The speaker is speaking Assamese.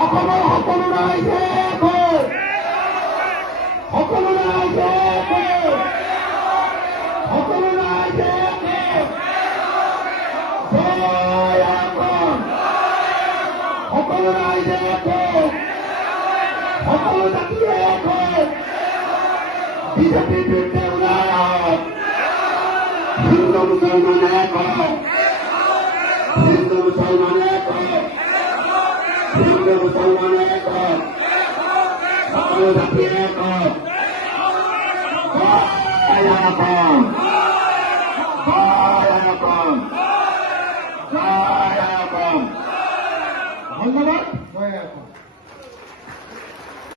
অসমৰ সকলো ৰাইজে সকলো ৰাইজে সকলো ৰাইজে জয় অসম। সকলো ৰাইজে সকলো জাতিয়ে বিজেপিৰ বিৰুদ্ধে ওলাই আহক। হিন্দু মুছলমানে হিন্দু মুছলমানে হিন্দু মুছলমানে সকলো জাতিয়ে জয় অসম জয় অসম জয় অসম। ধন্যবাদ। জয় অসম।